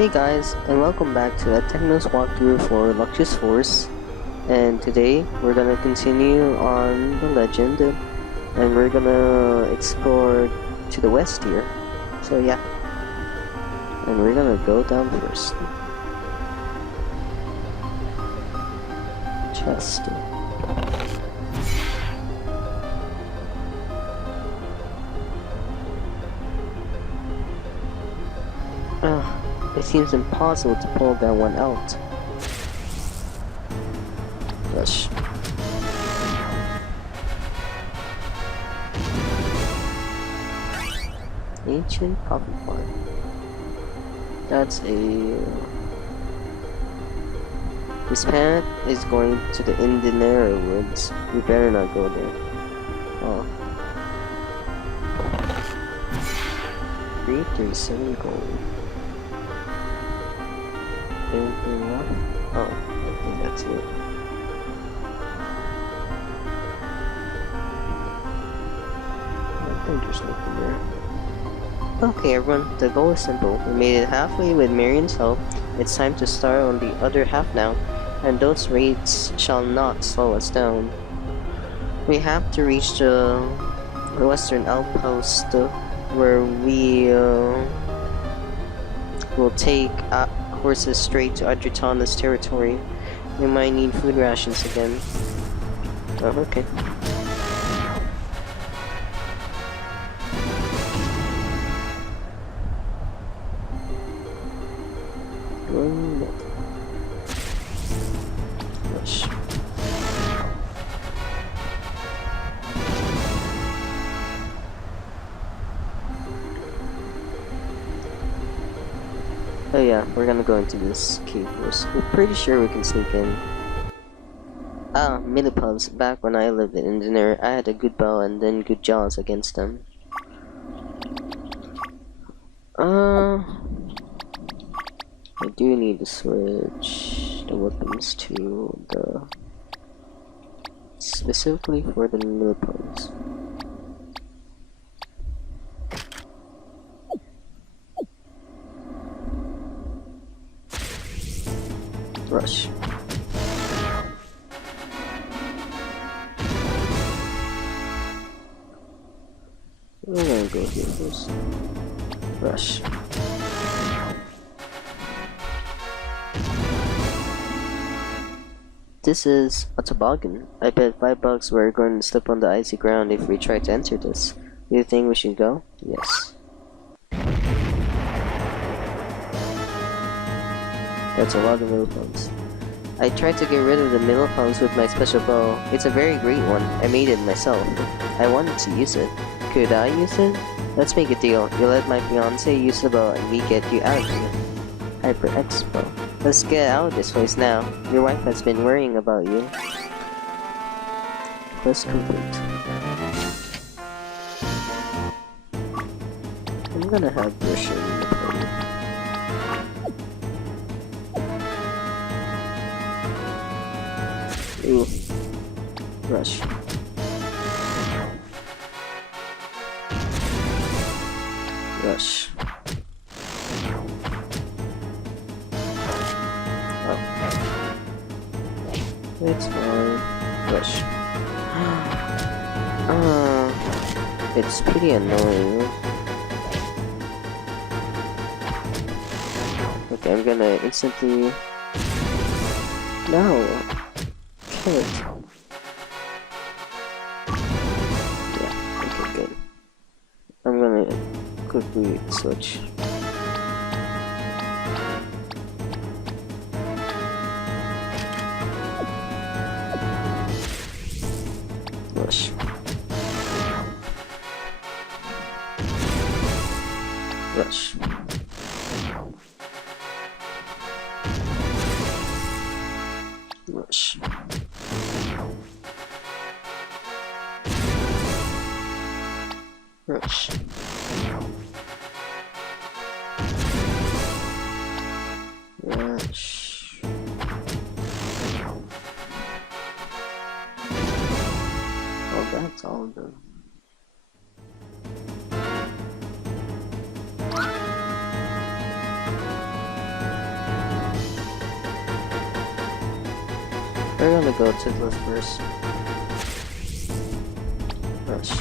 Hey guys, and welcome back to Atecno's walkthrough for Laxius Force. And today we're gonna continue on the legend, and we're gonna explore to the west here. So yeah, and we're gonna go down first. Chest. It seems impossible to pull that one out. Rush. Ancient coffee farm. That's a... This path is going to the Aldorlea woods. We better not go there. Oh. 337 gold. Anything left? Oh, I think that's it. I think there's nothing there. Okay everyone, the goal is simple. We made it halfway with Marion's help. It's time to start on the other half now, and those raids shall not slow us down. We have to reach the western outpost where we will take horses straight to Adritana's territory. We might need food rations again. Oh, okay. Rush. Oh yeah, we're gonna go into this cave first. We're pretty sure we can sneak in. Millipubs. Back when I lived in Engineer, I had a good bow and then good jaws against them. I do need to switch the weapons to the... specifically for the Millipubs. Rush. We're gonna go here first. Rush. This is a toboggan. I bet $5 we're going to slip on the icy ground if we try to enter this. Do you think we should go? Yes. That's a lot of millipubs. I tried to get rid of the millipubs with my special bow. It's a very great one. I made it myself. I wanted to use it. Could I use it? Let's make a deal. You let my fiance use the bow and we get you out of here. HyperX bow. Let's get out of this place now. Your wife has been worrying about you. Quest complete. I'm gonna have Bush in the party. Ooh. Rush. Rush. Oh. It's fine. Rush. It's pretty annoying. Okay, I'm gonna instantly... No! Kill it. Yeah, okay, good. I'm gonna quickly switch. Rush. Rush. Rush. Rush. Rush. Oh, that's all done. We're gonna go to the first. Rush.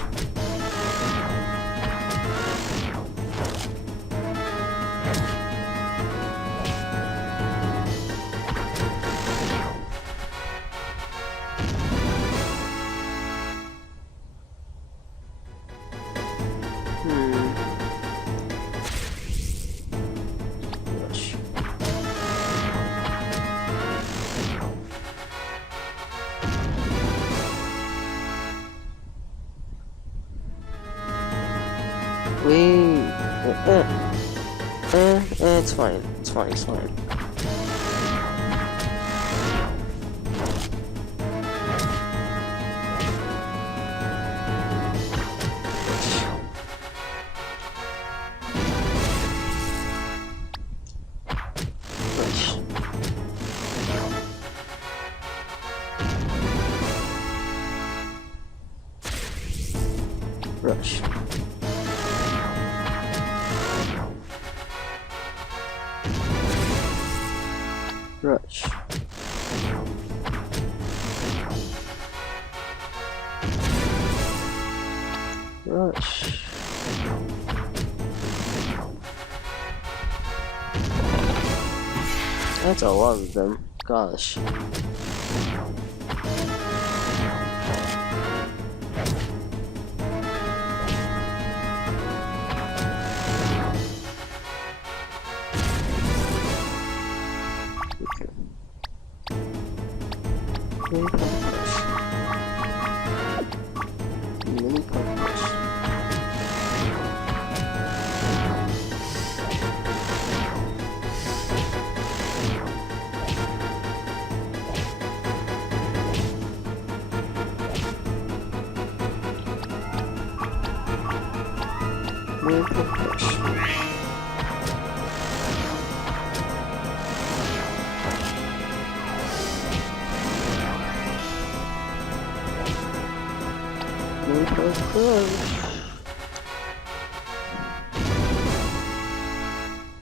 Rush. Wait. It's fine. It's fine. It's fine. Rush. Rush. Rush. That's a lot of them. Gosh. Mini pump push. Mini pump push. Mini pump push.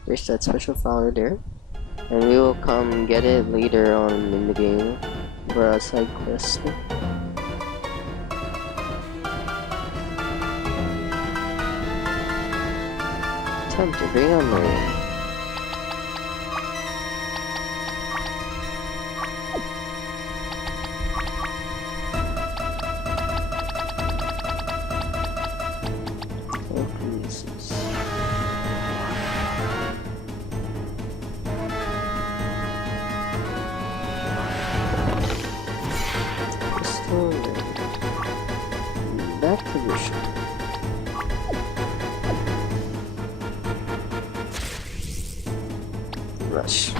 There's that special flower there, and we will come get it later on in the game for a side quest. Time to bring on Maria. Back position. Rush.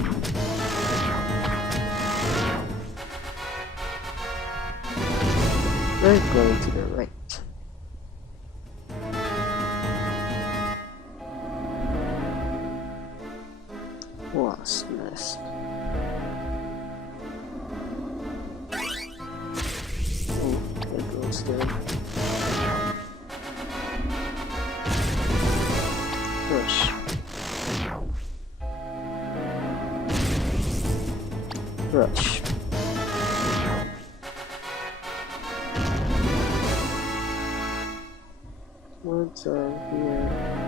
We're going to the right. Wasp nest. Oh, that goes there. Rush. Rush. What's here?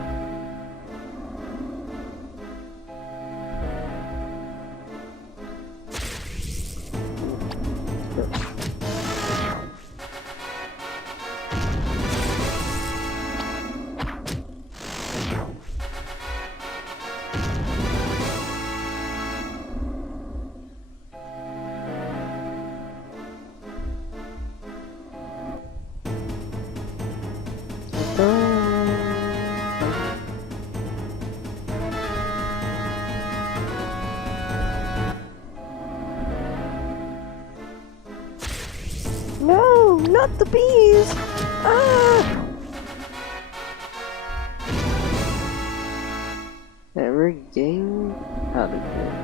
No, not the bees! Ah! And we're getting out of here.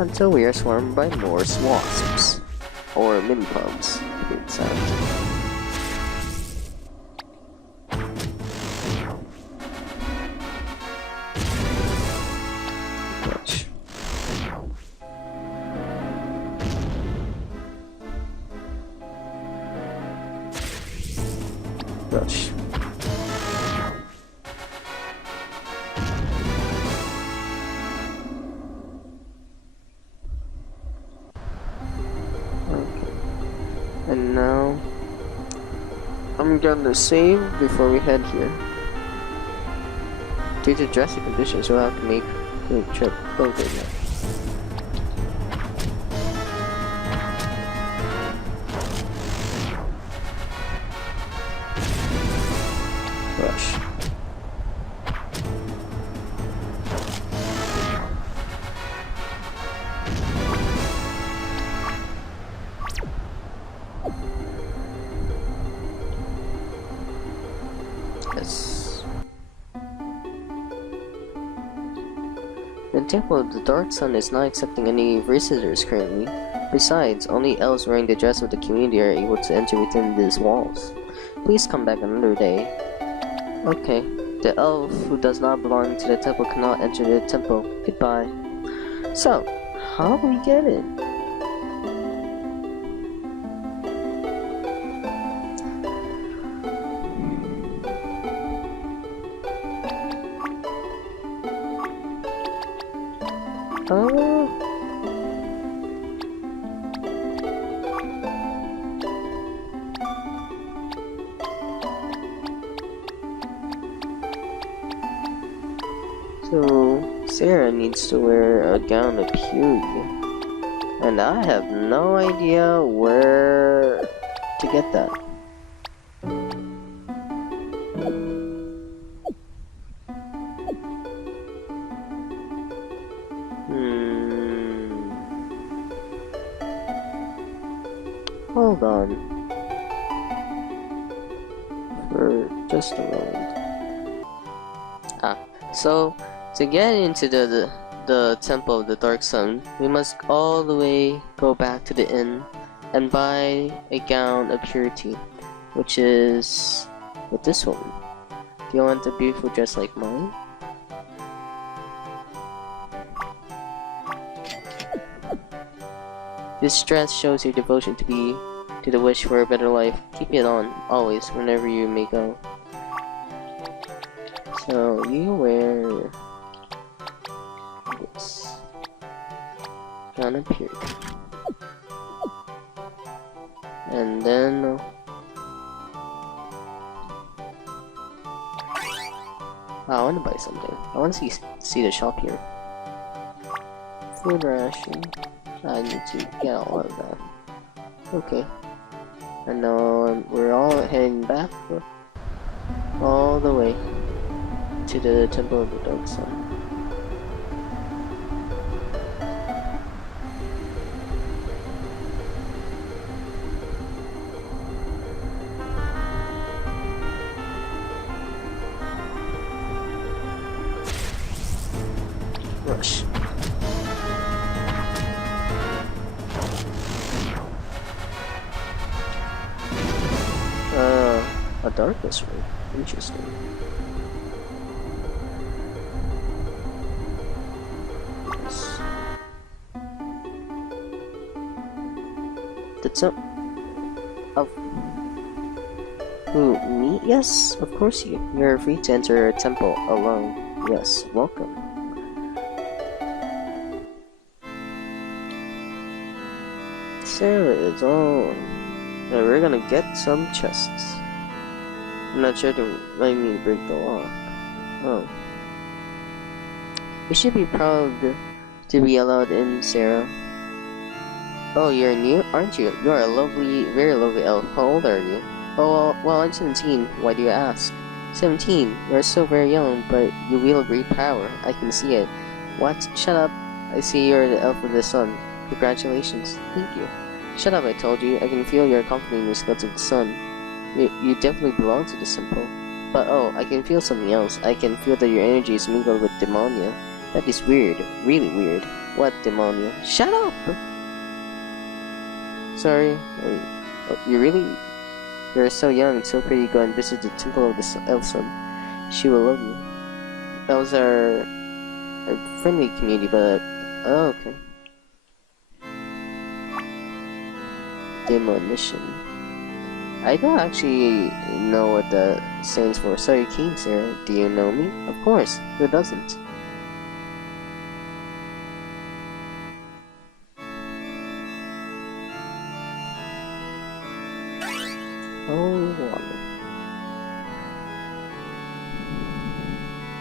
Until we are swarmed by more wasps. Or mini pumps. Rush. Okay. And now I'm gonna save before we head here. Due to drastic conditions, we'll have to make the trip over now. Rush. Yes. The Temple of the Dark Sun is not accepting any visitors currently. Besides, only elves wearing the dress of the community are able to enter within these walls. Please come back another day. Okay. The elf who does not belong to the temple cannot enter the temple. Goodbye. So, how do we get in? So, Sarah needs to wear a gown of purity. And I have no idea where to get that. Hold on. For just a moment. So to get into the Temple of the Dark Sun, we must all the way go back to the inn and buy a gown of purity, which is with this one. Do you want a beautiful dress like mine? This dress shows your devotion to the wish for a better life. Keep it on, always, whenever you may go. So, you wear this gown of purity. And then I want to buy something. I want to see the shop here. Food ration. I need to get a lot of that. Okay. And now we're all heading back all the way to the Temple of the Dark Sun. Rush. A darkness ring. Interesting. Yes. That's up. Oh. Who, me? Yes, of course you. You're free to enter a temple alone. Yes, welcome. Sarah is on. And we're gonna get some chests. I'm not sure to let me break the lock. Oh. You should be proud to be allowed in, Sarah. Oh, you're new, aren't you? You're a lovely, very lovely elf. How old are you? Oh, well, I'm 17. Why do you ask? 17? You're still very young, but you wield great power. I can see it. What? Shut up. I see you're the elf of the sun. Congratulations. Thank you. Shut up, I told you. I can feel your confidence in the gods of the sun. You definitely belong to the temple. But oh, I can feel something else. I can feel that your energy is mingled with demonia. That is weird. Really weird. What demonia? Shut up! Sorry. You're so young and so pretty. Go and visit the Temple of the Elf Sun. She will love you. That was our friendly community, but oh, okay. Demolition. I don't actually know what that stands for. Sorry, King Sarah. Do you know me? Of course. Who doesn't? Holy water.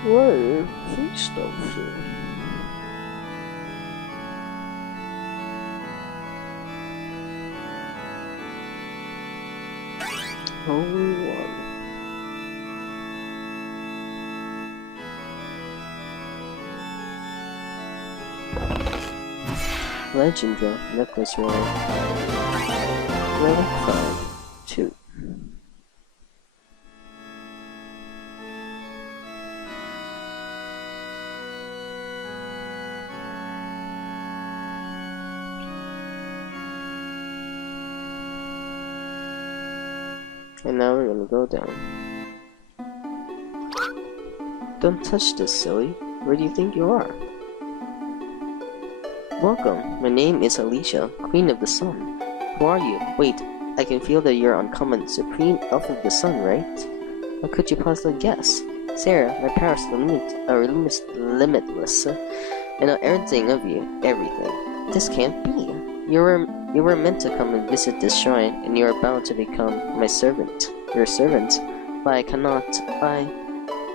Whoa, free stuff here. Holy water. Legend drop, necklace relic 5, 2. And now we're gonna go down. Don't touch this, silly. Where do you think you are? Welcome, my name is Alicia, Queen of the Sun. Who are you? Wait, I can feel that you're uncommon, Supreme Elf of the Sun, right? What could you possibly guess? Sarah, my powers are limitless. I know everything of you, everything. This can't be. You were meant to come and visit this shrine, and you are bound to become my servant. Your servant? But I cannot.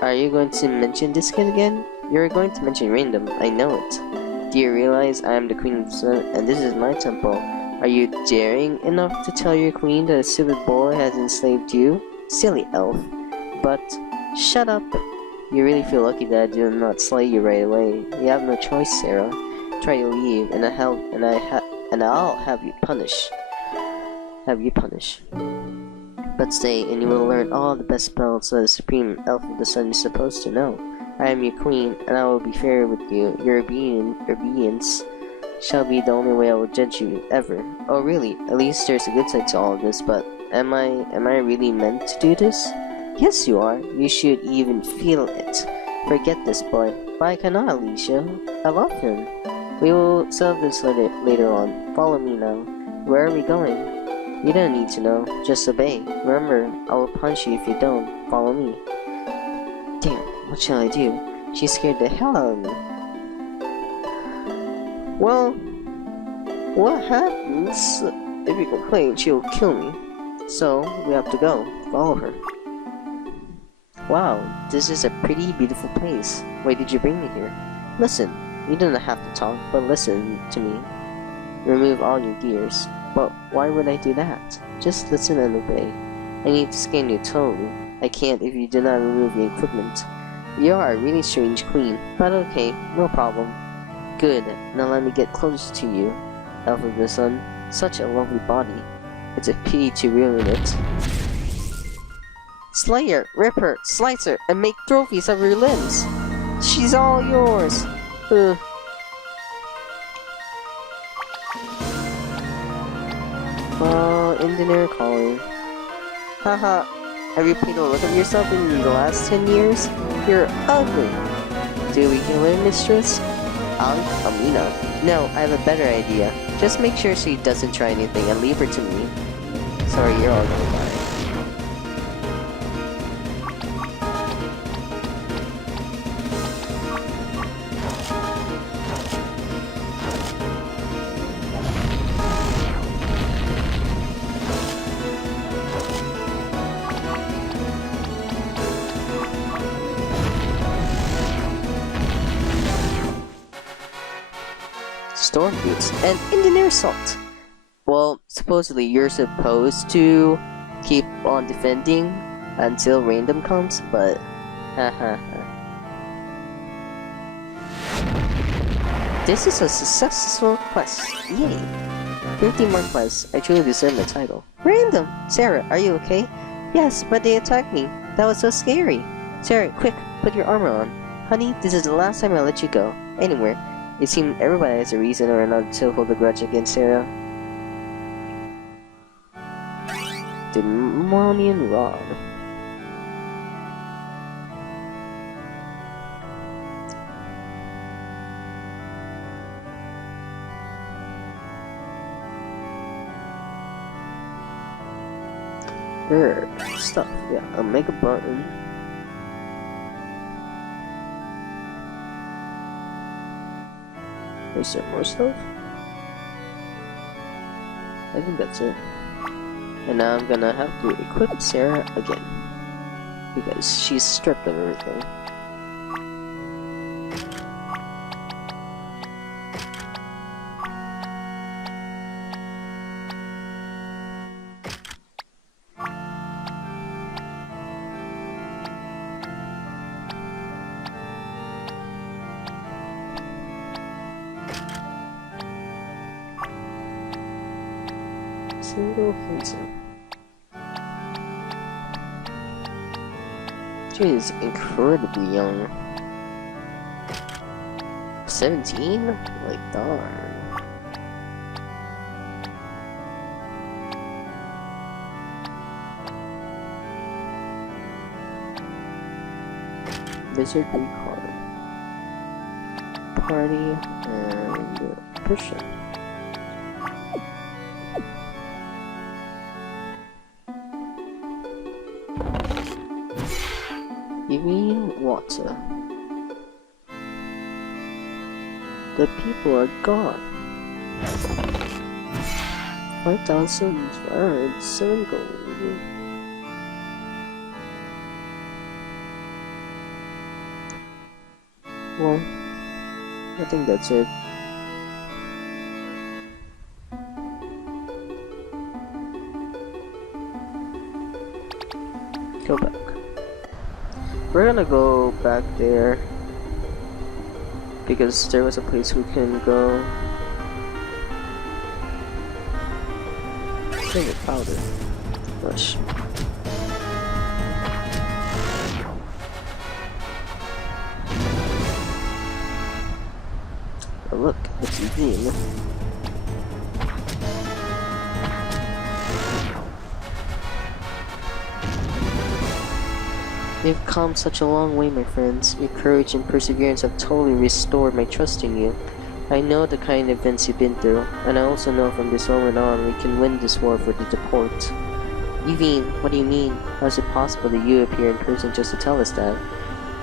Are you going to mention this kid again? You're going to mention random, I know it. Do you realize I am the Queen of the Sun, and this is my temple? Are you daring enough to tell your queen that a stupid boy has enslaved you? Silly elf. But, shut up. You really feel lucky that I did not slay you right away. You have no choice, Sarah. Try to leave, and I'll have you punished. But stay, and you will learn all the best spells that the Supreme Elf of the Sun is supposed to know. I am your queen, and I will be fair with you. Your obedience shall be the only way I will judge you, ever. Oh really? At least there's a good side to all of this, but am I really meant to do this? Yes, you are. You should even feel it. Forget this boy. But I cannot, Alicia. I love him. We will solve this later on. Follow me now. Where are we going? You don't need to know. Just obey. Remember, I will punch you if you don't. Follow me. Damn, what shall I do? She scared the hell out of me. Well, what happens if you complain? She'll kill me. So, we have to go. Follow her. Wow, this is a pretty beautiful place. Why did you bring me here? Listen, you don't have to talk, but listen to me. Remove all your gears. But why would I do that? Just listen and obey. I need to scan you totally. I can't if you do not remove your equipment. You are a really strange queen, but okay, no problem. Good, now let me get close to you, Elf of the Sun. Such a lovely body. It's a pity to ruin it. Slay her, rip her, slice her, and make trophies of her limbs. She's all yours. Engineer calling. Haha, have you paid a look at yourself in the last 10 years? You're ugly. Do we kill her, mistress? Amina. No, I have a better idea. Just make sure she doesn't try anything and leave her to me. Sorry, you're all gonna die. Storm boots and engineer assault. Well, supposedly you're supposed to keep on defending until random comes, but this is a successful quest. Yay! 15 more quests. I truly deserve my title. Random! Sarah, are you okay? Yes, but they attacked me. That was so scary. Sarah, quick, put your armor on. Honey, this is the last time I'll let you go. Anywhere. It seemed everybody has a reason or another to hold a grudge against Sarah. Demonian Rod. There, stuff. Yeah, I'll make a button. Is there more stuff? I think that's it. And now I'm gonna have to equip Sarah again. Because she's stripped of everything. Single pizza. She is incredibly young. 17? Like, darn. Wizardry card. Party and pushing. You mean water? The people are gone. 5,507 gold. Well, I think that's it. Go back. We're gonna go back there because there was a place we can go. Favorite powder. Rush. Oh, look, it's Eugene. You've come such a long way, my friends. Your courage and perseverance have totally restored my trust in you. I know the kind of events you've been through, and I also know from this moment on we can win this war for the Deport. Yuvine, what do you mean? How is it possible that you appear in person just to tell us that?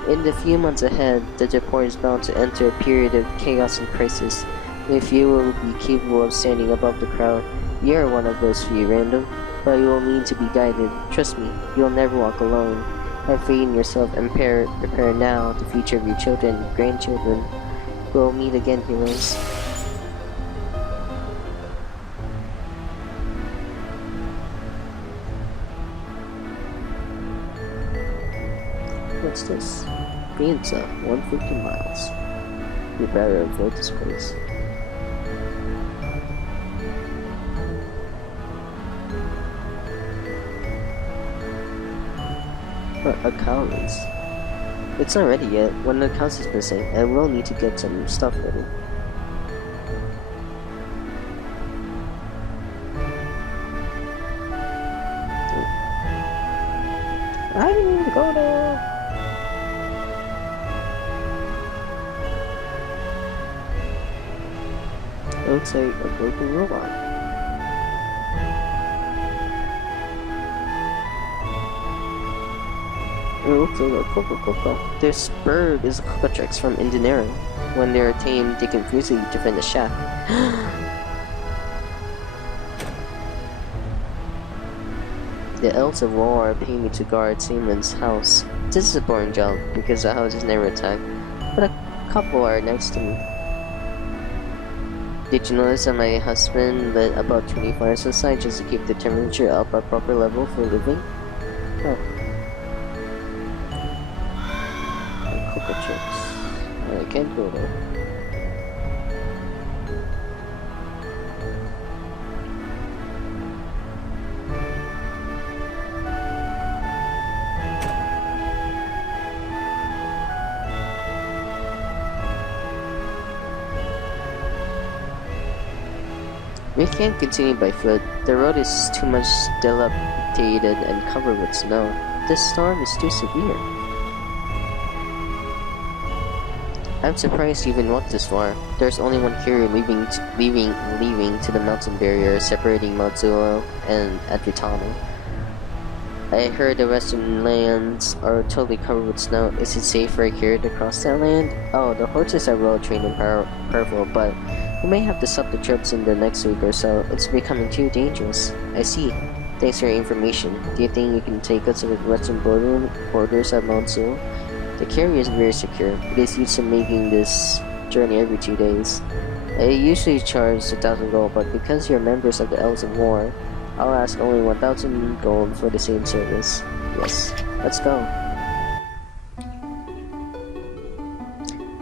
In the few months ahead, the Deport is bound to enter a period of chaos and crisis. If you will be capable of standing above the crowd, you are one of those few, Random. But you will need to be guided. Trust me, you will never walk alone. Have faith in yourself and prepare now the future of your children and grandchildren. We'll meet again, heroes. What's this? Pienza, 150 miles. We better avoid this place. But a cow is. It's not ready yet. When the house is missing, I will need to get some stuff ready. I didn't need to go there. It looks like a broken robot. It looks like a Coca-Cola. This bird is a cockatrix from Indinera. When they are tamed, they can easily defend the shack. The elves of war pay me to guard Seaman's house. This is a boring job, because the house is never attacked. But a couple are next to me. Did you notice that my husband lit about 20 fires outside just to keep the temperature up at proper level for living? Oh. I can't go there. We can't continue by foot. The road is too much dilapidated and covered with snow. This storm is too severe. I'm surprised you even walked this far. There's only one carrier leaving to the mountain barrier separating Mount Zulle and Atecno. I heard the western lands are totally covered with snow. Is it safe for a carrier to cross that land? Oh, the horses are well trained and powerful, but we may have to stop the troops in the next week or so. It's becoming too dangerous. I see. Thanks for your information. Do you think you can take us to the western borders of Mount Zulle? The carrier is very secure. It is used to making this journey every 2 days. I usually charge 1,000 gold, but because you're members of the Elves of War, I'll ask only 1,000 gold for the same service. Yes, let's go.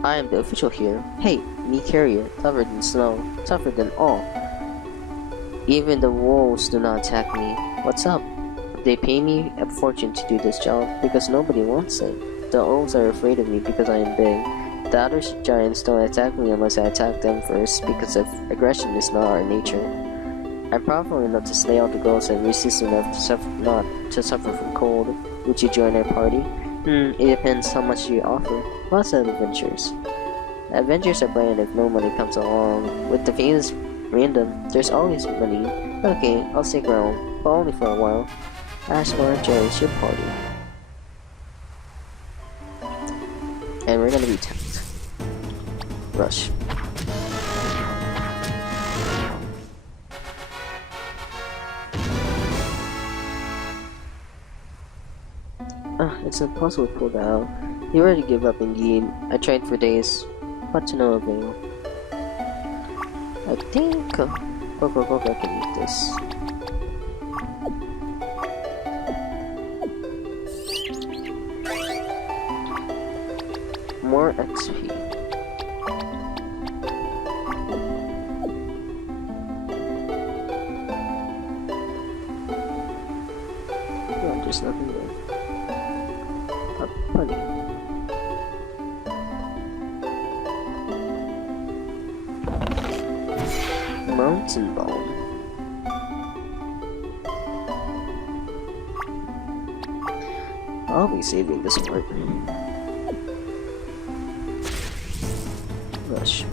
I am the official here. Hey, me carrier, covered in snow, tougher than all. Even the wolves do not attack me. What's up? They pay me a fortune to do this job because nobody wants it. The wolves are afraid of me because I am big. The other giants don't attack me unless I attack them first because aggression is not our nature. I'm powerful enough to slay all the ghosts and resistant enough to suffer from cold. Would you join our party? It depends how much you offer. Lots of adventures. Adventures are bland if no money comes along. With the famous random, there's always money. Okay, I'll stick around, but only for a while. Ashmore joins your party. And we're gonna be attacked. Rush. It's impossible to pull that out. You already give up indeed. I tried for days, but to no avail. I think go, I can eat this. More XP. No, there's nothing there. Funny. Mountain Bone. I'll be saving this part. Rush.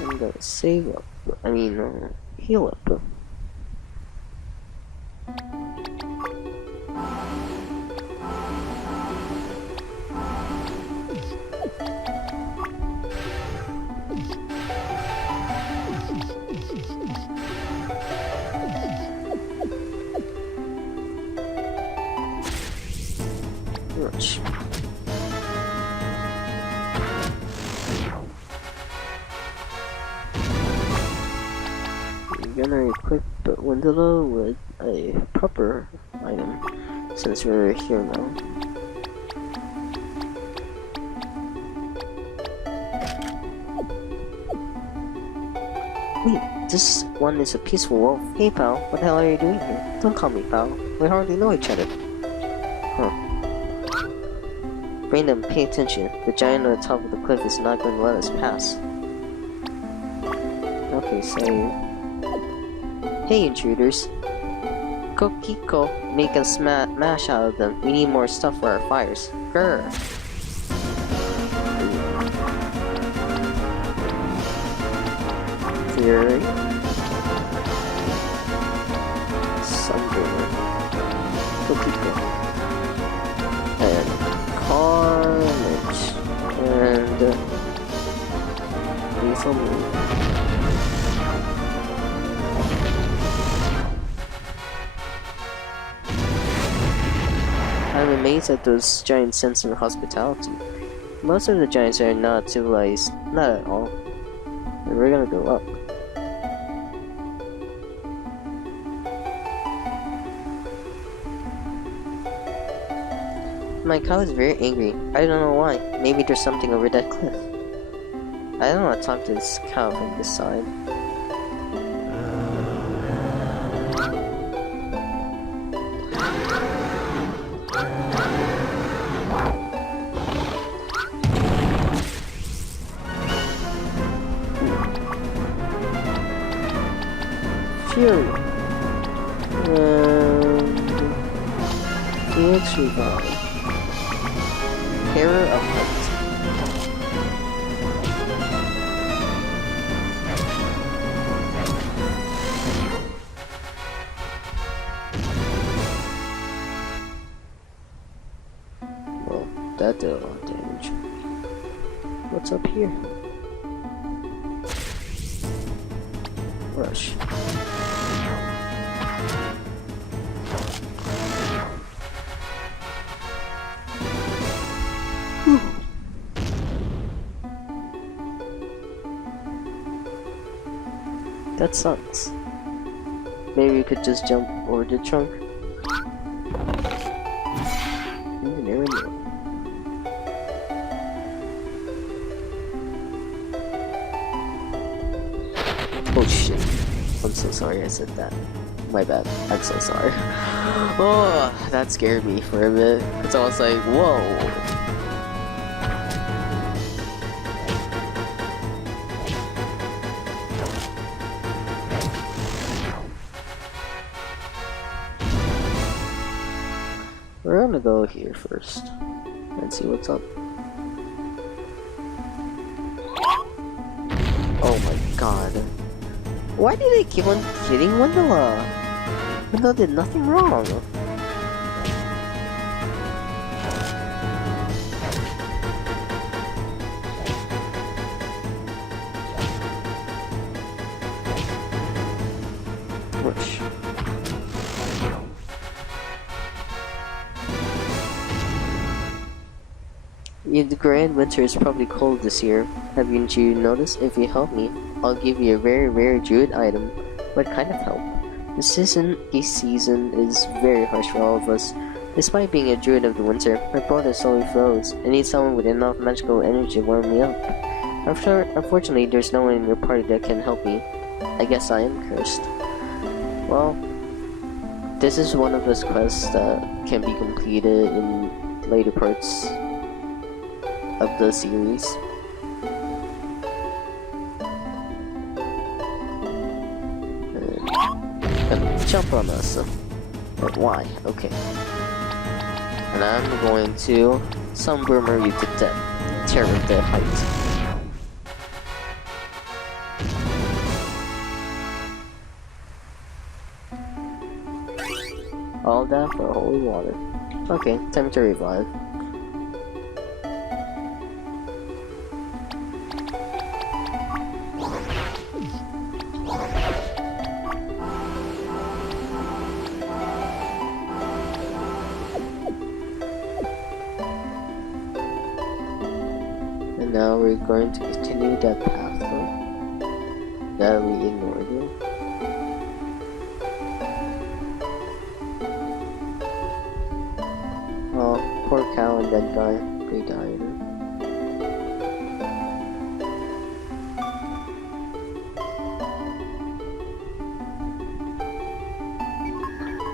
I'm gonna save up. Heal up. Rush. I'm gonna equip Windilla with a proper item since we're here now. Wait, this one is a peaceful wolf. Hey pal, what the hell are you doing here? Don't call me pal. We hardly know each other. Huh. Brandon, pay attention. The giant on the top of the cliff is not going to let us pass. Okay, so... Hey intruders. Kokiko, make a mash out of them. We need more stuff for our fires. Grr. Fury. Sunder. Kokiko. And Carnage. And... Lethal Move. I'm amazed at those giants' sense of hospitality. Most of the giants are not civilized, not at all. And we're gonna go up. My cow is very angry. I don't know why. Maybe there's something over that cliff. I don't want to talk to this cow from this side. Fury. And... Phoenix Revive. Terror of Light. What's up here? Rush. That sucks. Maybe we could just jump over the trunk. You never know. Oh shit. I'm so sorry I said that. My bad. I'm so sorry. Oh, that scared me for a bit. Cause I was like, whoa. We're gonna go here first and see what's up. Oh my god. Why do they keep on hitting Wendella? Wendella did nothing wrong. Rush. Yeah, the grand winter is probably cold this year. Haven't you noticed? If you help me, I'll give you a very rare druid item. What kind of help? This season is very harsh for all of us. Despite being a druid of the winter, my blood slowly flows. I need someone with enough magical energy to warm me up. Unfortunately, there's no one in your party that can help me. I guess I am cursed. Well, this is one of those quests that can be completed in later parts of the series. Gonna jump on us. But why? Okay. And I'm going to sunburn you to death. Terror the height. All that for holy water. Okay, time to revive. And now we're going to continue that path that we ignored. Oh, poor cow and that guy. They died.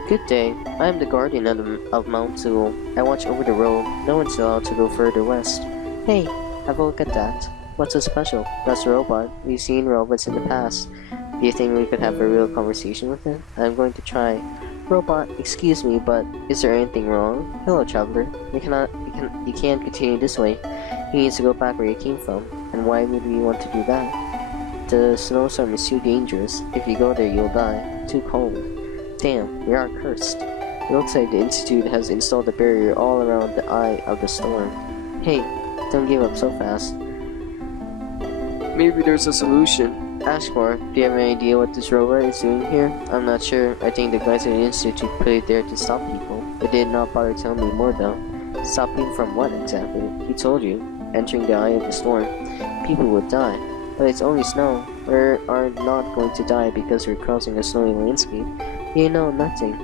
Good day. I am the guardian of Mount Zulle. I watch over the road. No one's allowed to go further west. Hey, have a look at that. What's so special? That's a robot. We've seen robots in the past. Do you think we could have a real conversation with it? I'm going to try. Robot, excuse me, but is there anything wrong? Hello, traveler. You can't continue this way. You need to go back where you came from. And why would we want to do that? The snowstorm is too dangerous. If you go there, you'll die. Too cold. Damn, we are cursed. It looks like the Institute has installed a barrier all around the eye of the storm. Hey, don't give up so fast. Maybe there's a solution. Ashmore, do you have any idea what this robot is doing here? I'm not sure. I think the guys at the Institute put it there to stop people. They did not bother telling me more though. Stopping from what exactly? He told you. Entering the eye of the storm. People would die. But it's only snow. We are not going to die because we're crossing a snowy landscape. You know nothing.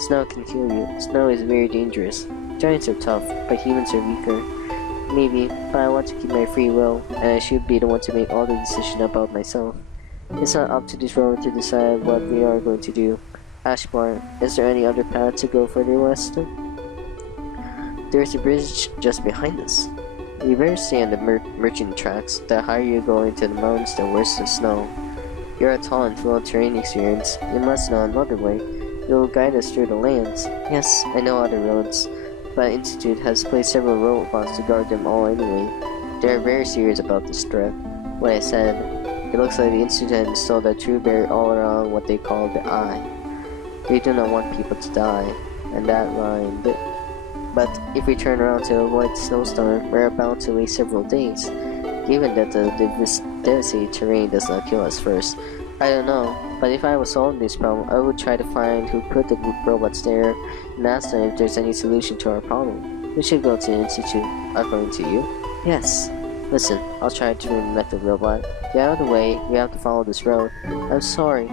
Snow can kill you. Snow is very dangerous. Giants are tough, but humans are weaker. Maybe, but I want to keep my free will, and I should be the one to make all the decision about myself. It's not up to this robot to decide what we are going to do. Ashmore, is there any other path to go further west? There's a bridge just behind us. You better stay on the merchant tracks. The higher you go into the mountains, the worse the snow. You're a tall and full of terrain experience. You must know another way. You'll guide us through the lands. Yes, I know other roads. But the Institute has placed several robots to guard them all anyway. They're very serious about this threat. Like I said, it looks like the Institute has installed a true barrier all around what they call the Eye. They do not want people to die, and that line. But if we turn around to avoid the snowstorm, we're bound to wait several days. given that the devastating terrain does not kill us first. I don't know, but if I was solving this problem, I would try to find who put the robots there and ask them if there's any solution to our problem. We should go to the Institute, according to you. Yes. Listen, I'll try to remove the robot. Get out of the way, we have to follow this road. I'm sorry.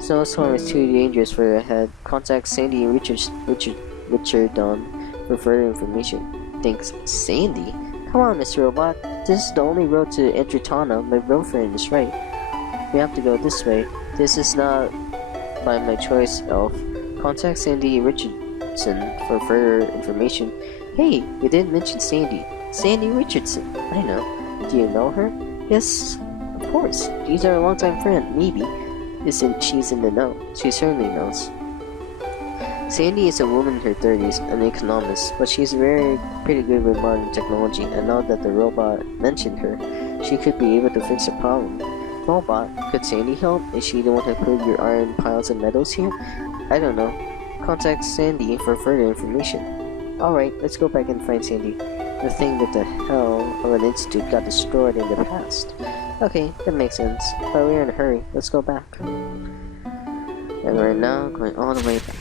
Snowstorm is too dangerous for your head. Contact Sandy and Richard Dunn for further information. Thanks, Sandy? Come on, Mr. Robot. This is the only road to Entritana. My girlfriend is right. We have to go this way. This is not by my choice, Elf. Contact Sandy Richardson for further information. Hey, you didn't mention Sandy. Sandy Richardson. I know. Do you know her? Yes, of course. She's our longtime friend, maybe. She's in the know. She certainly knows. Sandy is a woman in her 30s, an economist, but she's pretty good with modern technology, and now that the robot mentioned her, she could be able to fix the problem. Robot, could Sandy help? Is she the one who put your iron piles and metals here? I don't know. Contact Sandy for further information. Alright, let's go back and find Sandy. The thing that the hell of an institute got destroyed in the past. Okay, that makes sense, but we're in a hurry. Let's go back. And we're now going all the way back.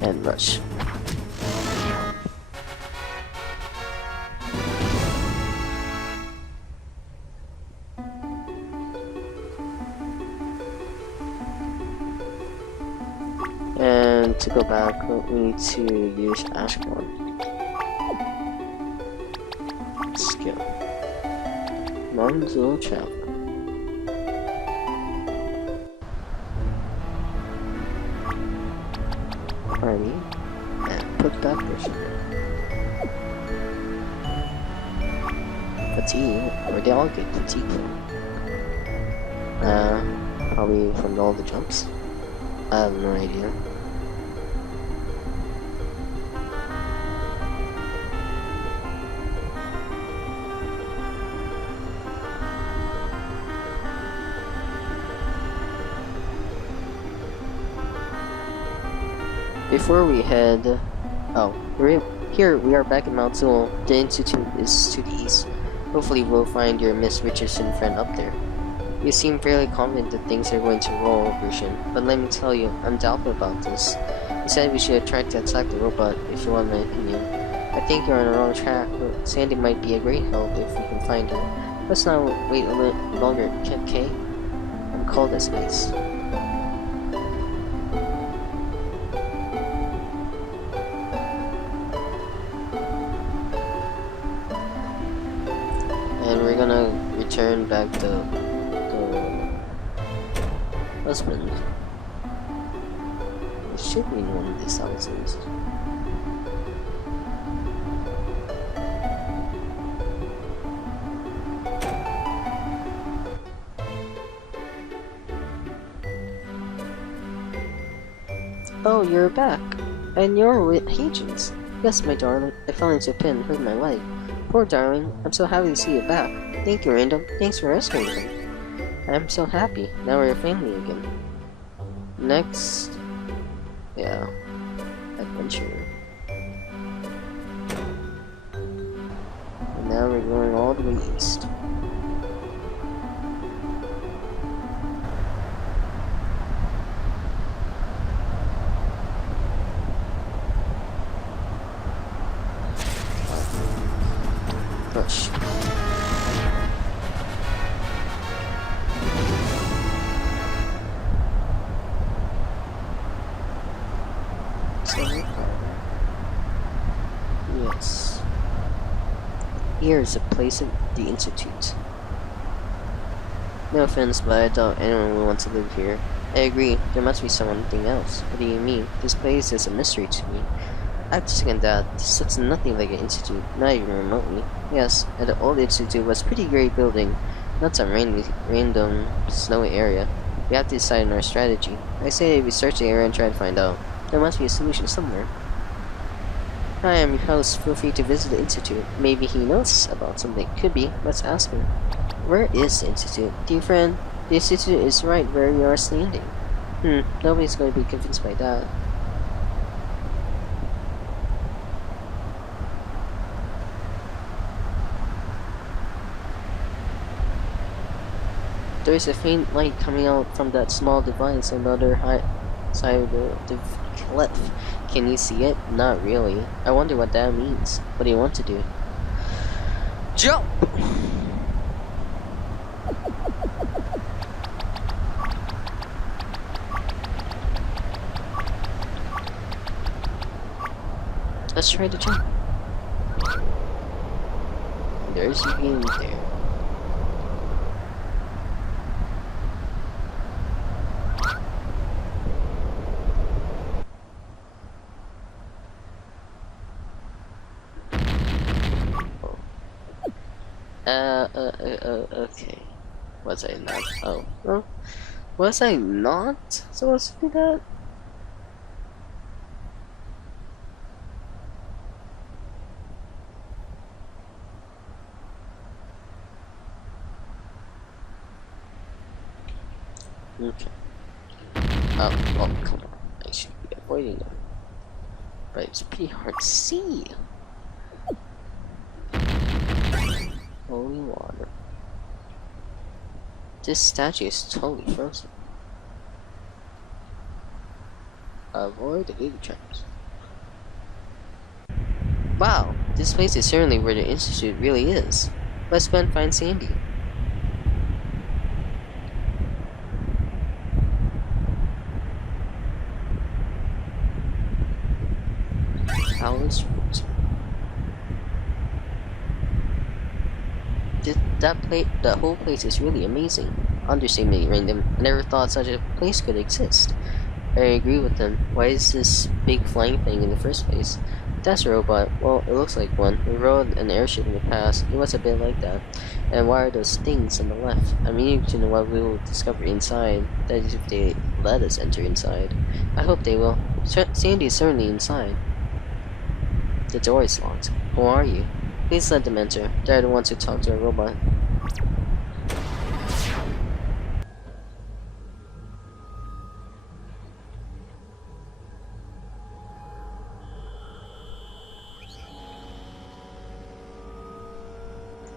And rush. And to go back, we need to use Ashborn. Skill. Monzo Travel. Army. And put that person there. Fatigue? Where they all get fatigue from? Probably from all the jumps. I have no idea. Before we head... here we are back in Mount Zulle. The Institute is to the east. Hopefully we'll find your Miss Richardson friend up there. You seem fairly confident that things are going to roll, Lucian, but let me tell you, I'm doubtful about this. You said we should try to attack the robot, if you want my opinion. I think you're on the wrong track, but Sandy might be a great help if we can find her. Let's not wait a little longer, okay? I'm cold as ice. And we're gonna return back to husband. It should be in one of these houses. Oh, you're back. And you're with Hagins. Yes, my darling. I fell into a pit and hurt my leg. Poor darling. I'm so happy to see you back. Thank you, Random. Thanks for rescuing me. I'm so happy. Now we're a family again. Next... yeah. Adventure. And now we're going all the way east. Push. Yes. Here is a place in the Institute. No offense, but I doubt anyone will want to live here. I agree, there must be something else. What do you mean? This place is a mystery to me. I have to second that. This looks nothing like an institute, not even remotely. Yes, and the old institute was a pretty great building, not some random snowy area. We have to decide on our strategy. I say we search the area and try to find out. There must be a solution somewhere. Hi, I'm your host. Feel free to visit the institute. Maybe he knows about something. Could be. Let's ask him. Where is the institute? Dear friend, the institute is right where you are standing. Nobody's going to be convinced by that. There's a faint light coming out from that small device on the other side of the cliff. Can you see it? Not really. I wonder what that means. What do you want to do? Jump! Let's try to jump. There's you being there. Okay. Was I not? Oh. Well, was I not supposed to do that? Okay. Oh, come on. I should be avoiding them. But it's pretty hard to see. Holy water. This statue is totally frozen. Avoid the baby traps. Wow, this place is certainly where the institute really is. Let's go and find Sandy. Palace Roots. The whole place is really amazing. Understatement, random. I never thought such a place could exist. I agree with them. Why is this big flying thing in the first place? That's a robot. Well, it looks like one. We rode an airship in the past. It was a bit like that. And why are those things on the left? I'm eager to know what we will discover inside. That is, if they let us enter inside. I hope they will. Sandy is certainly inside. The door is locked. Who are you? Please let them enter. They're the ones who talk to a robot.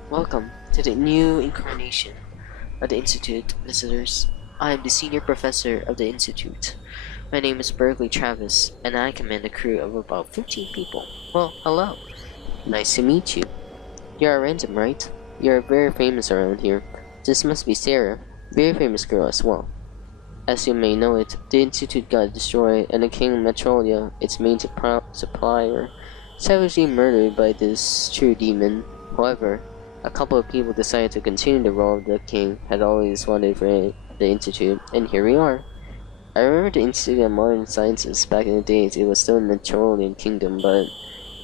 Welcome to the new incarnation of the Institute, visitors. I am the senior professor of the Institute. My name is Berkeley Travis, and I command a crew of about 15 people. Well, hello. Nice to meet you. You're a random, right? You're very famous around here. This must be Sarah, very famous girl as well. As you may know it, the Institute got destroyed, and the King of Metrolia, its main supplier, savagely murdered by this true demon. However, a couple of people decided to continue the role the king had always wanted for the Institute, and here we are. I remember the Institute of Modern Sciences back in the days. It was still in the Metropolitan Kingdom, but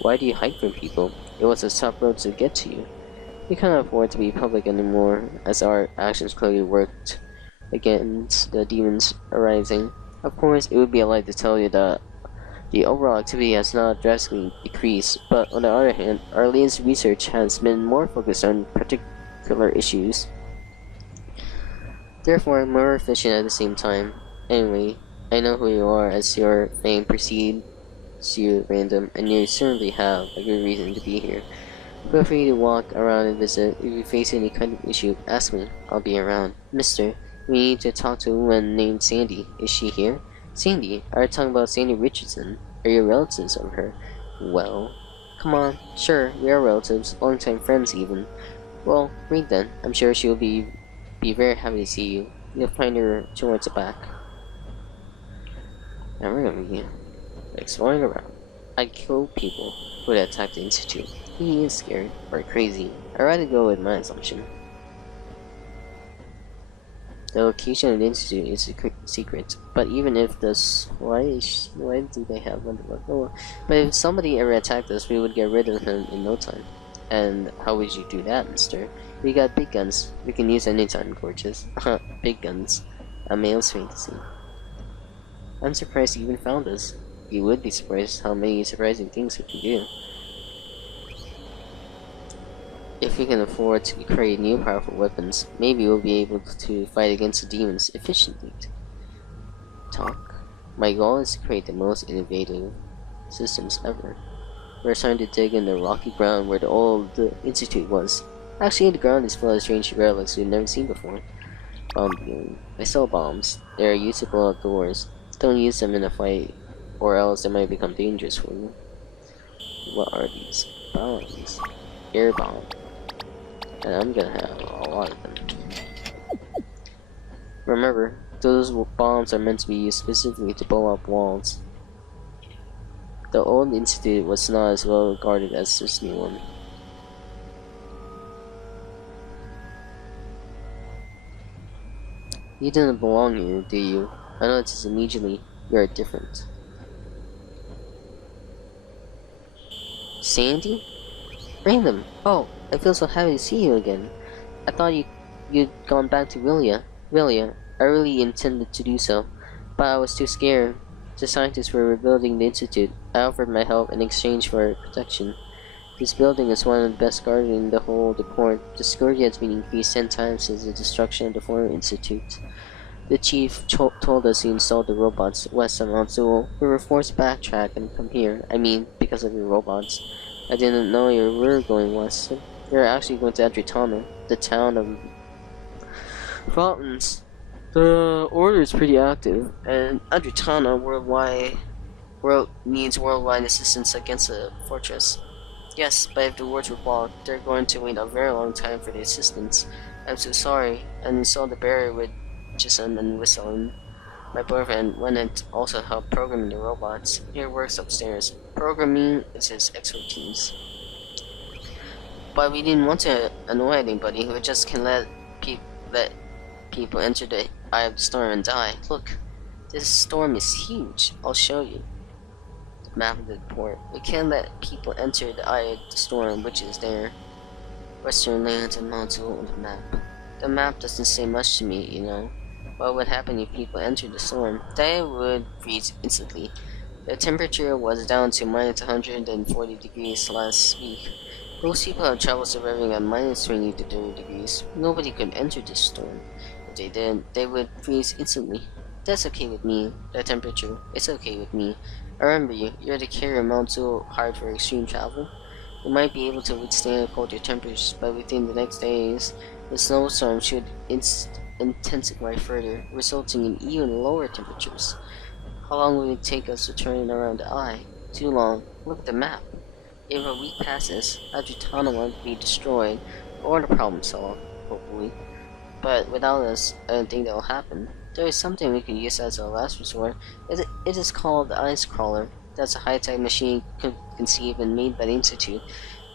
why do you hide from people? It was a tough road to get to you. We cannot afford to be public anymore, as our actions clearly worked against the demons arising. Of course, it would be a lie to tell you that the overall activity has not drastically decreased, but on the other hand, our latest research has been more focused on particular issues. Therefore, more efficient at the same time. Anyway, I know who you are, as your fame precedes you, random, and you certainly have a good reason to be here. Feel free to walk around and visit. If you face any kind of issue, ask me. I'll be around. Mister, we need to talk to a woman named Sandy. Is she here? Sandy? Are you talking about Sandy Richardson? Are you relatives of her? Well, come on. Sure, we are relatives. Long-time friends, even. Well, wait then. I'm sure she'll be very happy to see you. You'll find her towards the back. Now we're gonna be exploring around. I'd kill people who would attack the Institute. He is scared or crazy. I'd rather go with my assumption. The location of the Institute is secret, but even if this, why do they have Wonderbook? Oh, but if somebody ever attacked us, we would get rid of him in no time. And how would you do that, mister? We got big guns. We can use anytime, gorgeous. Big guns. A male's fantasy. I'm surprised you even found us. You would be surprised how many surprising things we can do. If we can afford to create new powerful weapons, maybe we'll be able to fight against the demons efficiently. Talk. My goal is to create the most innovative systems ever. We're starting to dig in the rocky ground where the old institute was. Actually, the ground is full of strange relics we've never seen before. bomb dealing. I sell bombs. They are usable outdoors. Don't use them in a fight, or else they might become dangerous for you. What are these? Bombs. Air bomb. And I'm gonna have a lot of them. Remember, those bombs are meant to be used specifically to blow up walls. The old institute was not as well regarded as this new one. You didn't belong here, do you? I noticed immediately you are different. Sandy? Random. Oh, I feel so happy to see you again. I thought you'd gone back to Willia. I really intended to do so, but I was too scared. The scientists were rebuilding the institute. I offered my help in exchange for protection. This building is one of the best guarded in the whole port. The security has been increased 10 times since the destruction of the former institute. The chief told us he installed the robots west of Mount Zulle. We were forced to backtrack and come here. I mean, because of the robots. I didn't know you were going west. You're actually going to Atecno, the town of fountains. The order is pretty active, and Atecno needs worldwide assistance against the fortress. Yes, but if the wards were blocked, they're going to wait a very long time for the assistance. I'm so sorry. And saw the barrier with Jason and whistling. My boyfriend went and also helped programming the robots. He works upstairs. Programming is his expertise. But we didn't want to annoy anybody. We just can let people enter the eye of the storm and die. Look, this storm is huge. I'll show you. Map of the port. We can't let people enter the eye of the storm, which is there. Western lands and Mount Zulle on the map. The map doesn't say much to me, you know. What would happen if people entered the storm? They would freeze instantly. The temperature was down to minus 140 degrees last week. Most people have trouble surviving at minus 20 to 30 degrees. Nobody could enter the storm. If they did, they would freeze instantly. That's okay with me. The temperature, it's okay with me. I remember you. You're the carrier Mount Zulle hired for extreme travel. You might be able to withstand colder temperatures, but within the next days, the snowstorm should intensify further, resulting in even lower temperatures. How long will it take us to turn around the eye? Too long. Look at the map. If a week passes, Atecno won't be destroyed, or the problem solved, hopefully. But without us, I don't think that will happen. There is something we can use as a last resort. It is called the Ice Crawler. That's a high-tech machine conceived and made by the Institute.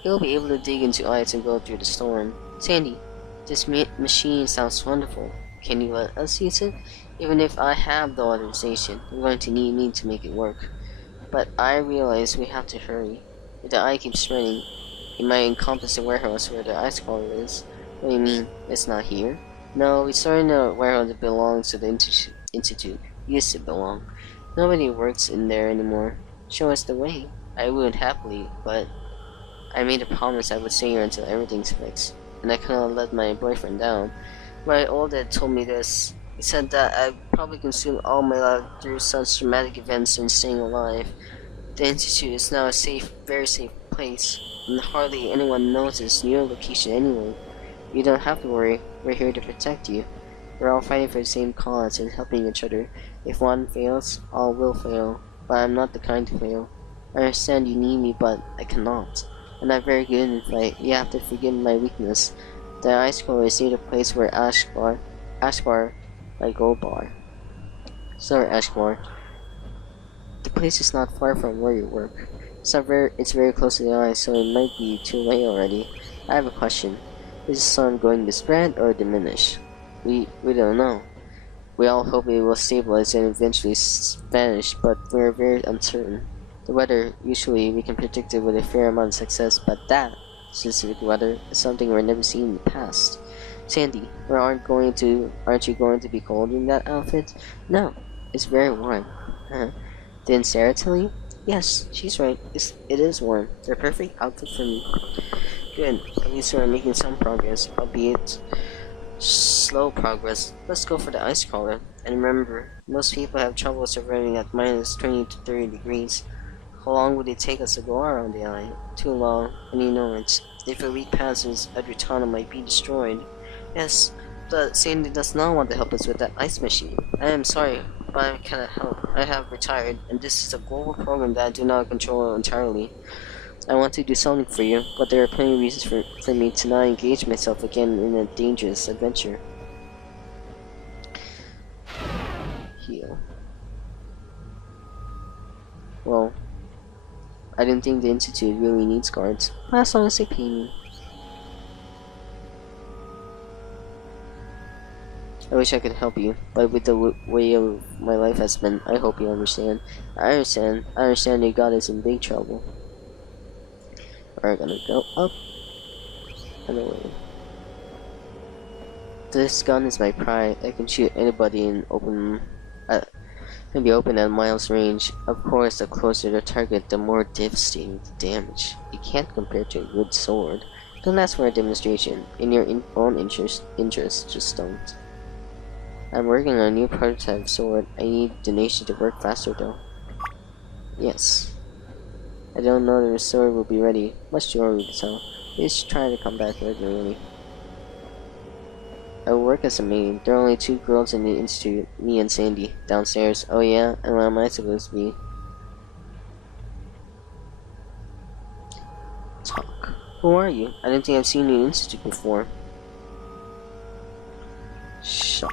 It will be able to dig into ice and go through the storm. Sandy, this machine sounds wonderful. Can you let us use it? Even if I have the authorization, you're going to need me to make it work. But I realize we have to hurry. If the eye keeps spreading, it might encompass the warehouse where the ice crawler is. What do you mean? It's not here? No, it's starting a warehouse that belongs to the Institute. Used to belong. Nobody works in there anymore. Show us the way. I would happily, but I made a promise I would stay here until everything's fixed. And I couldn't let my boyfriend down. My old dad told me this. He said that I'd probably consume all my life through such traumatic events and staying alive. The Institute is now a safe, very safe place, and hardly anyone knows its new location anyway. You don't have to worry, we're here to protect you. We're all fighting for the same cause and helping each other. If one fails, all will fail, but I'm not the kind to fail. I understand you need me, but I cannot. I'm not very good in fight, you have to forgive my weakness. The ice core is near the place where Ashbar, like Gold Bar. Sorry, Ashbar. The place is not far from where you work. It's very close to the ice, so it might be too late already. I have a question. Is the storm going to spread or diminish? We don't know. We all hope it will stabilize and eventually vanish, but we're very uncertain. The weather, usually we can predict it with a fair amount of success, but that specific weather is something we've never seen in the past. Sandy, aren't you going to be cold in that outfit? No, it's very warm. Didn't Sarah tell you? Yes, she's right. It is warm. The perfect outfit for me. Good. At least we're making some progress, albeit slow progress. Let's go for the ice crawler. And remember, most people have trouble surviving at minus 20 to 30 degrees. How long would it take us to go around the eye? Too long, and you know it. If a week passes, Atecno might be destroyed. Yes, But Sandy does not want to help us with that ice machine. I am sorry, but I cannot help. I have retired, and this is a global program that I do not control entirely. I want to do something for you, but there are plenty of reasons for me to not engage myself again in a dangerous adventure. Heal. Well, I didn't think the Institute really needs guards, as long as they pay me. I wish I could help you, but with the way of my life has been, I hope you understand. I understand your God is in big trouble. We're gonna go up and away. This gun is my pride. I can shoot anybody in open, can be open at miles range. Of course, the closer the target, the more devastating the damage. It can't compare to a good sword. Don't ask for a demonstration. In your own interest, just don't. I'm working on a new prototype sword. I need donation to work faster though. Yes. I don't know that the sword will be ready. Much too early to tell. Please try to come back regularly. I work as a maid. There are only 2 girls in the institute, me and Sandy, downstairs. Oh yeah? And where am I supposed to be? Talk. Who are you? I don't think I've seen you in the institute before. Shop.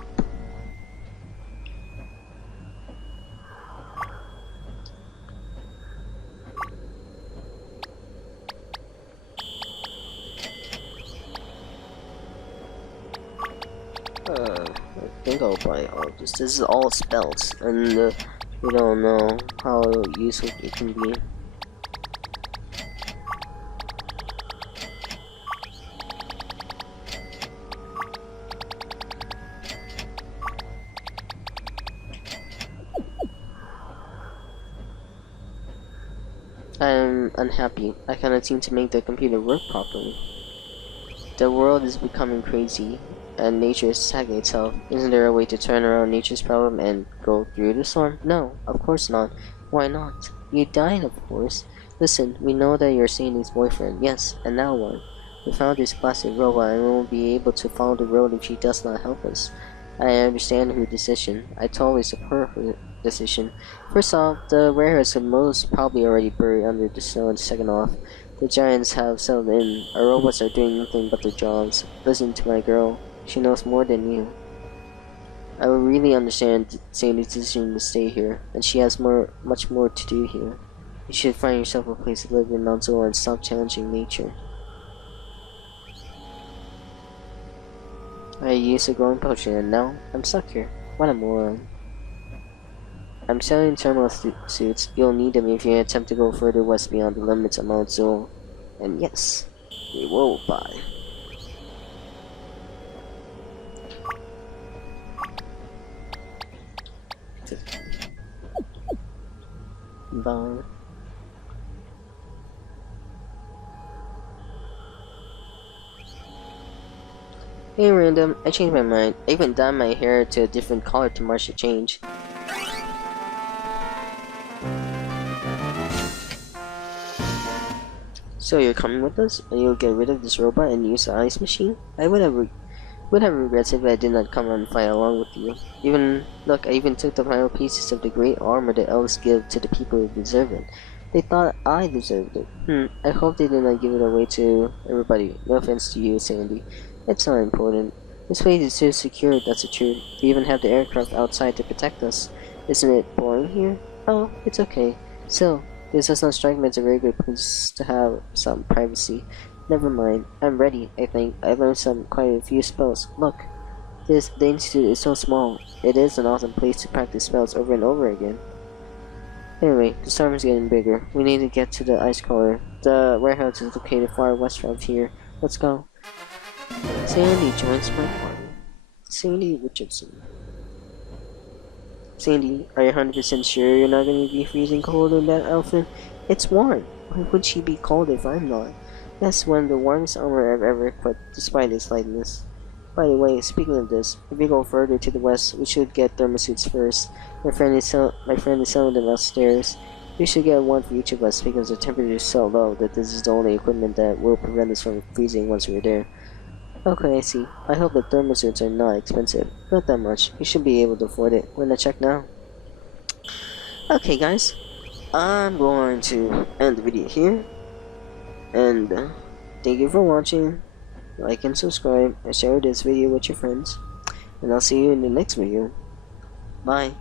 I think I'll buy all this. This is all spells, and we don't know how useful it can be. I'm unhappy. I cannot seem to make the computer work properly. The world is becoming crazy, and nature is attacking itself. Isn't there a way to turn around nature's problem and go through the storm? No, of course not. Why not? You died, of course. Listen, we know that you're Sandy's boyfriend. Yes, and now what? We found this plastic robot and we won't be able to follow the road if she does not help us. I understand her decision. I totally support her decision. First off, the warehouse is most probably already buried under the snow, and second off, the giants have settled in. Our robots are doing nothing but their jobs. Listen to my girl. She knows more than you. I will really understand Sandy's decision to stay here, and she has much more to do here. You should find yourself a place to live in Mount Zulle and stop challenging nature. I used a growing potion and now I'm stuck here. What a moron. I'm selling thermal suits. You'll need them if you attempt to go further west beyond the limits of Mount Zulle. And yes, we will buy. Bye. Hey random, I changed my mind. I even dyed my hair to a different color to mark the change. So you're coming with us, and you'll get rid of this robot and use the ice machine? I would have regrets if I did not come and fight along with you. Look, I even took the final pieces of the great armor the elves give to the people who deserve it. They thought I deserved it. I hope they did not give it away to everybody. No offense to you, Sandy. It's not important. This place is so secure, that's the truth. We even have the aircraft outside to protect us. Isn't it boring here? Oh, it's okay. Still, this does not strike me as a very good place to have some privacy. Never mind. I'm ready, I think. I learned quite a few spells. Look, the institute is so small. It is an awesome place to practice spells over and over again. Anyway, the storm is getting bigger. We need to get to the ice cooler. The warehouse is located far west from here. Let's go. Sandy joins my party. Sandy Richardson. Sandy, are you 100% sure you're not going to be freezing cold in that outfit? It's warm. Why would she be cold if I'm not? That's one of the warmest armor I've ever equipped, despite its lightness. By the way, speaking of this, if we go further to the west, we should get thermosuits first. My friend is selling them upstairs. We should get one for each of us because the temperature is so low that this is the only equipment that will prevent us from freezing once we're there. Okay, I see. I hope the thermosuits are not expensive. Not that much. You should be able to afford it. When I check now. Okay, guys. I'm going to end the video here. And thank you for watching. Like and subscribe and share this video with your friends. And I'll see you in the next video. Bye.